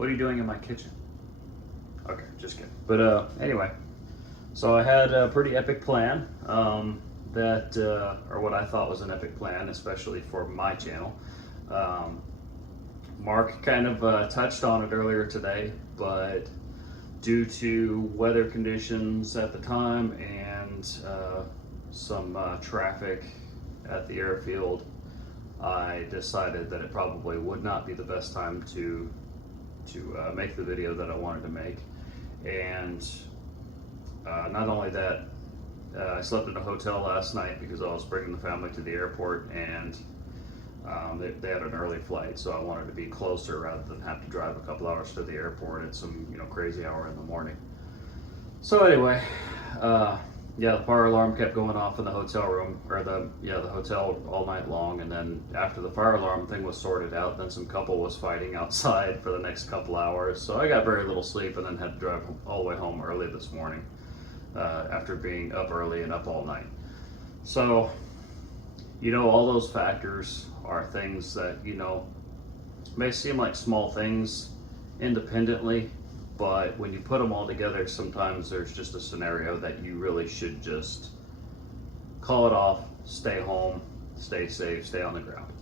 What are you doing in my kitchen? Okay, just kidding. But anyway, so I had a pretty epic plan or what I thought was an epic plan, especially for my channel. Mark kind of touched on it earlier today, but due to weather conditions at the time and some traffic at the airfield, I decided that it probably would not be the best time to make the video that I wanted to make. And not only that, I slept in a hotel last night because I was bringing the family to the airport, and they had an early flight, so I wanted to be closer rather than have to drive a couple hours to the airport at some crazy hour in the morning. So anyway, yeah, the fire alarm kept going off in the hotel room, or the hotel all night long. And then after the fire alarm thing was sorted out, then some couple was fighting outside for the next couple hours. So I got very little sleep, and then had to drive all the way home early this morning after being up early and up all night. So, all those factors are things that, may seem like small things independently, but when you put them all together, sometimes there's just a scenario that you really should just call it off, stay home, stay safe, stay on the ground.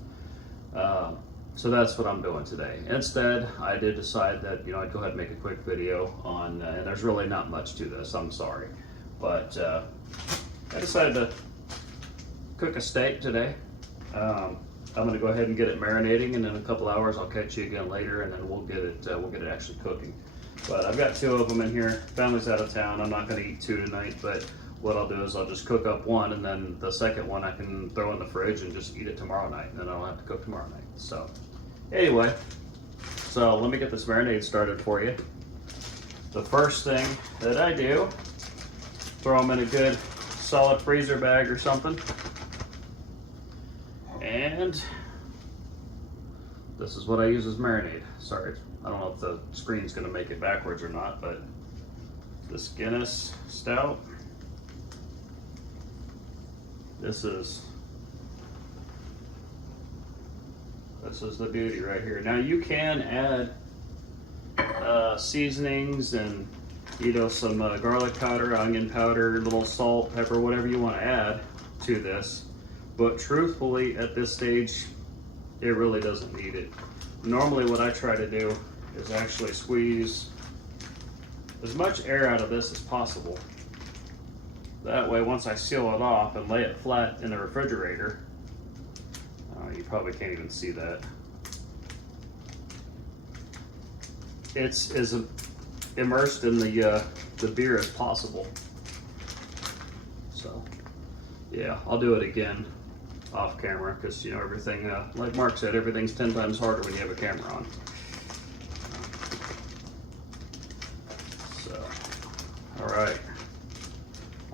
So that's what I'm doing today. Instead, I did decide that I'd go ahead and make a quick video on, and there's really not much to this, I'm sorry, but I decided to cook a steak today. I'm going to go ahead and get it marinating, and in a couple hours I'll catch you again later, and then we'll get it actually cooking. But I've got two of them in here. Family's out of town. I'm not going to eat two tonight, but what I'll do is I'll just cook up one, and then the second one I can throw in the fridge and just eat it tomorrow night, and then I don't have to cook tomorrow night. So anyway, so let me get this marinade started for you. The first thing that I do, throw them in a good solid freezer bag or something. And this is what I use as marinade. Sorry, I don't know if the screen's gonna make it backwards or not, but this Guinness Stout. This is the beauty right here. Now you can add seasonings and some garlic powder, onion powder, little salt, pepper, whatever you want to add to this. But truthfully, at this stage, it really doesn't need it. Normally what I try to do is actually squeeze as much air out of this as possible. That way, once I seal it off and lay it flat in the refrigerator, you probably can't even see that. It's as immersed in the beer as possible. So, yeah, I'll do it again off camera because everything, like Mark said, everything's 10 times harder when you have a camera on. So, all right,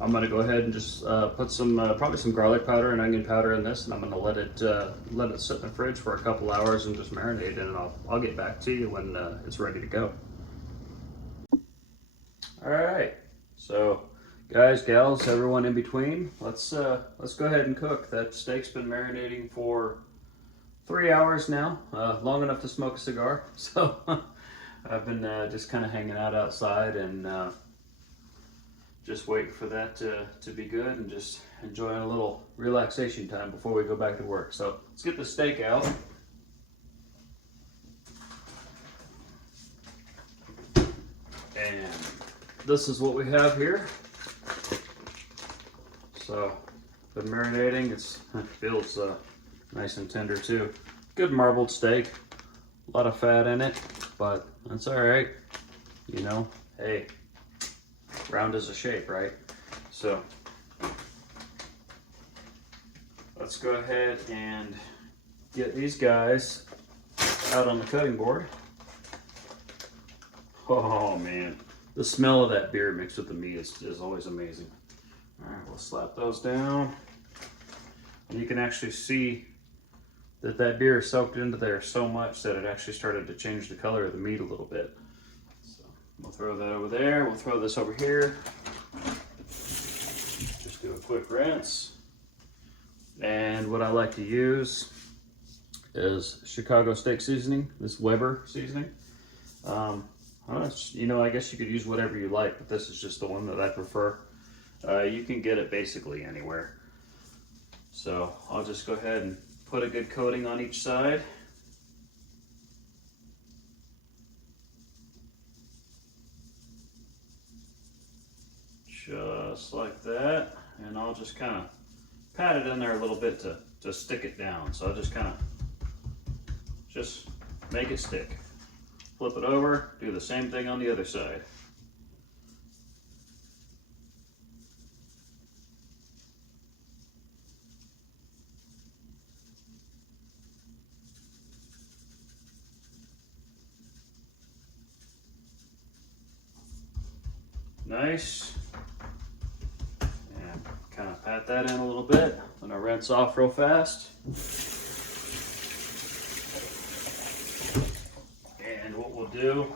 I'm gonna go ahead and just put some probably some garlic powder and onion powder in this, and I'm gonna let it sit in the fridge for a couple hours and just marinate, and I'll get back to you when it's ready to go. All right, so guys, gals, everyone in between, let's go ahead and cook. That steak's been marinating for 3 hours now, long enough to smoke a cigar. So I've been just kind of hanging out outside and just waiting for that to be good and just enjoying a little relaxation time before we go back to work. So let's get the steak out. And this is what we have here. So, been marinating. It feels nice and tender too. Good marbled steak. A lot of fat in it, but that's all right. Hey, round is a shape, right? So, let's go ahead and get these guys out on the cutting board. Oh man, the smell of that beer mixed with the meat is always amazing. All right, we'll slap those down. And you can actually see that beer is soaked into there so much that it actually started to change the color of the meat a little bit. So we'll throw that over there. We'll throw this over here. Just do a quick rinse. And what I like to use is Chicago steak seasoning, this Weber seasoning. You know, I guess you could use whatever you like, but this is just the one that I prefer. You can get it basically anywhere. So I'll just go ahead and put a good coating on each side. Just like that. And I'll just kind of pat it in there a little bit to stick it down. So I'll just kind of just make it stick. Flip it over, do the same thing on the other side. Nice. And kind of pat that in a little bit. Then I rinse off real fast. And what we'll do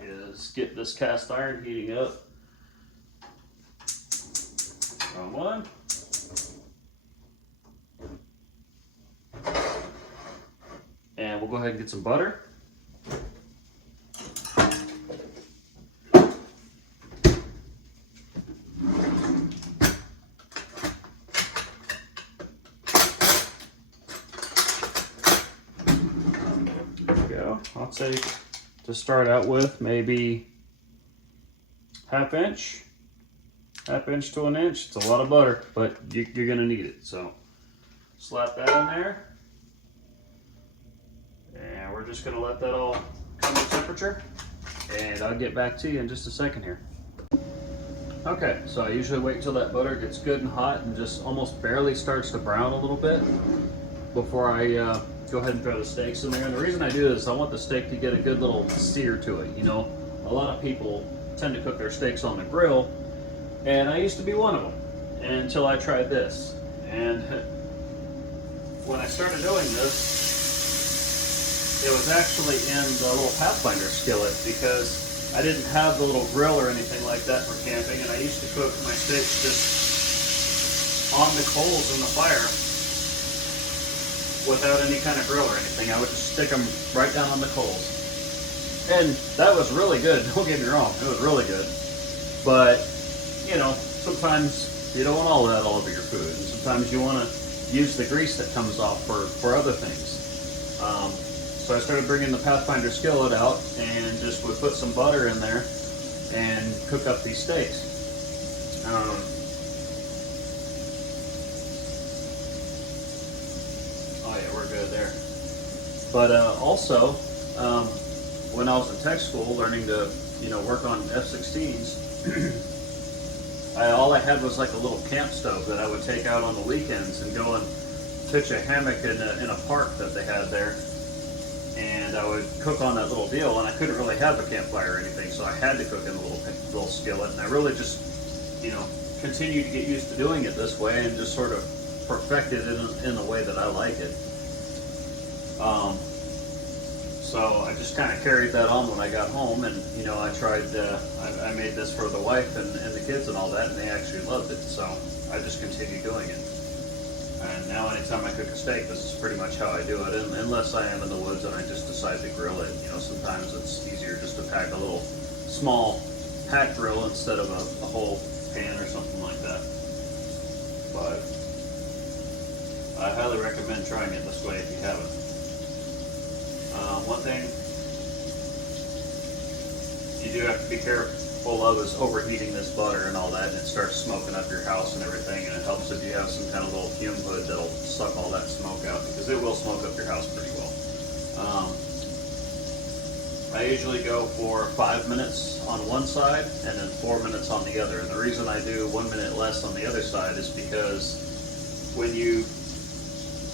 is get this cast iron heating up. Wrong one. And we'll go ahead and get some butter. I'll take, to start out with, maybe half inch to an inch. It's a lot of butter, but you're gonna need it. So slap that in there. And we're just gonna let that all come to temperature. And I'll get back to you in just a second here. Okay, so I usually wait till that butter gets good and hot and just almost barely starts to brown a little bit before I go ahead and throw the steaks in there. And the reason I do this is I want the steak to get a good little sear to it. You know, a lot of people tend to cook their steaks on the grill, and I used to be one of them until I tried this. And when I started doing this, it was actually in the little Pathfinder skillet, because I didn't have the little grill or anything like that for camping, and I used to cook my steaks just on the coals in the fire without any kind of grill or anything. I would just stick them right down on the coals. And that was really good, don't get me wrong, it was really good. But, you know, sometimes you don't want all that all over your food, and sometimes you want to use the grease that comes off for other things. So I started bringing the Pathfinder skillet out and just would put some butter in there and cook up these steaks. Oh yeah, we're good there. But also, when I was in tech school learning to, you know, work on F-16s, all I had was like a little camp stove that I would take out on the weekends and go and pitch a hammock in a park that they had there. And I would cook on that little deal, and I couldn't really have a campfire or anything, so I had to cook in a little skillet. And I really just, you know, continued to get used to doing it this way and just sort of perfected it in the way that I like it. So I just kind of carried that on when I got home, and you know, I tried. I made this for the wife and the kids and all that, and they actually loved it. So I just continued doing it. And now anytime I cook a steak, this is pretty much how I do it, unless I am in the woods and I just decide to grill it. You know, sometimes it's easier just to pack a little small pack grill instead of a whole pan or something like that. But I highly recommend trying it this way if you haven't. One thing you do have to be careful of is overheating this butter and all that, and it starts smoking up your house and everything, and it helps if you have some kind of little fume hood that'll suck all that smoke out, because it will smoke up your house pretty well. I usually go for 5 minutes on one side and then 4 minutes on the other, and the reason I do 1 minute less on the other side is because when you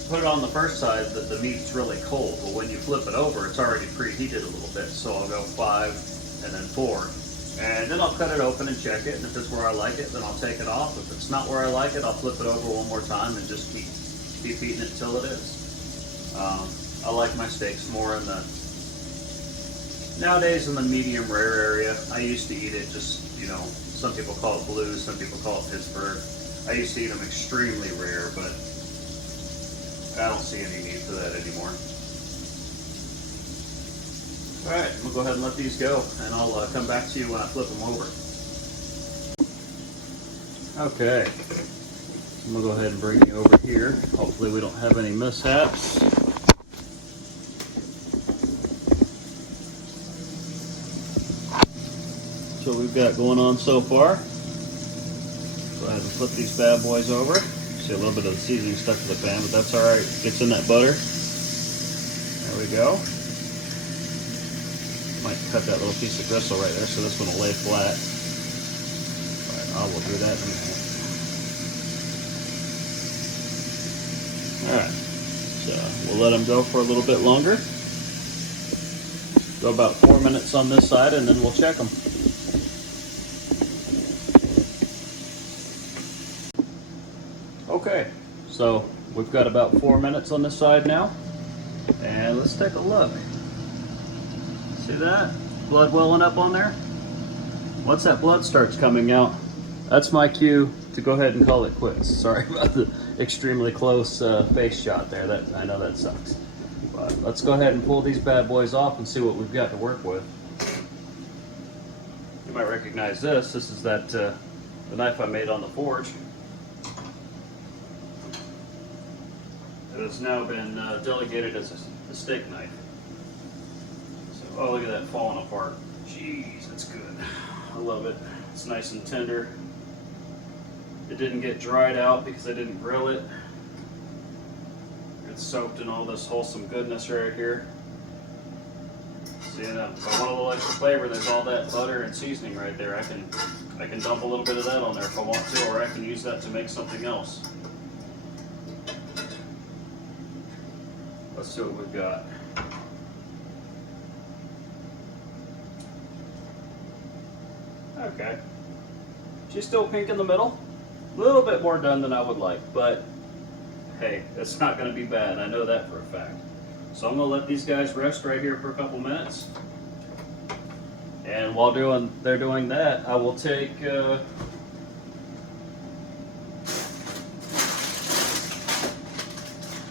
put it on the first side, the meat's really cold, but when you flip it over, it's already preheated a little bit. So I'll go 5 and then 4, and then I'll cut it open and check it, and if it's where I like it, then I'll take it off. If it's not where I like it, I'll flip it over one more time and just keep eating it till it is. I like my steaks more nowadays in the medium rare area. I used to eat it just, you know, some people call it blue, some people call it Pittsburgh. I used to eat them extremely rare, but I don't see any need for that anymore. All right, we'll go ahead and let these go, and I'll come back to you when I flip them over. Okay, I'm gonna go ahead and bring you over here. Hopefully we don't have any mishaps. So what we've got going on so far. Go ahead and flip these bad boys over. See a little bit of the seasoning stuck to the pan, but that's all right. Gets in that butter. There we go. Might cut that little piece of gristle right there, so this one will lay flat. But I will do that in a minute. All right, so we'll let them go for a little bit longer. Go about 4 minutes on this side, and then we'll check them. Okay, so we've got about 4 minutes on this side now, and let's take a look. See that? Blood welling up on there? Once that blood starts coming out, that's my cue to go ahead and call it quits. Sorry about the extremely close face shot there. I know that sucks. But let's go ahead and pull these bad boys off and see what we've got to work with. You might recognize this. This is that the knife I made on the forge. It has now been delegated as a steak knife. So, oh, look at that falling apart. Jeez, that's good. I love it. It's nice and tender. It didn't get dried out because I didn't grill it. It's soaked in all this wholesome goodness right here. See, if I want a little extra flavor, there's all that butter and seasoning right there. I can dump a little bit of that on there if I want to, or I can use that to make something else. Let's see what we've got. Okay. She's still pink in the middle. A little bit more done than I would like, but hey, it's not going to be bad. I know that for a fact. So I'm going to let these guys rest right here for a couple minutes. And while they're doing that, I will take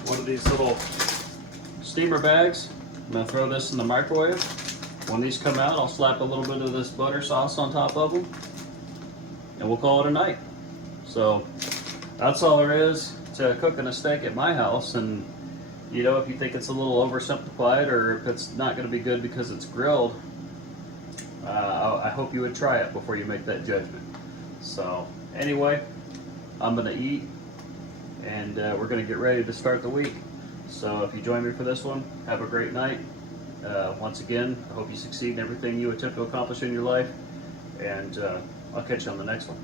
one of these little steamer bags. I'm going to throw this in the microwave. When these come out, I'll slap a little bit of this butter sauce on top of them, and we'll call it a night. So that's all there is to cooking a steak at my house. And you know, if you think it's a little oversimplified, or if it's not going to be good because it's grilled, I hope you would try it before you make that judgment. So anyway, I'm going to eat, and we're going to get ready to start the week. So if you join me for this one, have a great night. Once again, I hope you succeed in everything you attempt to accomplish in your life, and I'll catch you on the next one.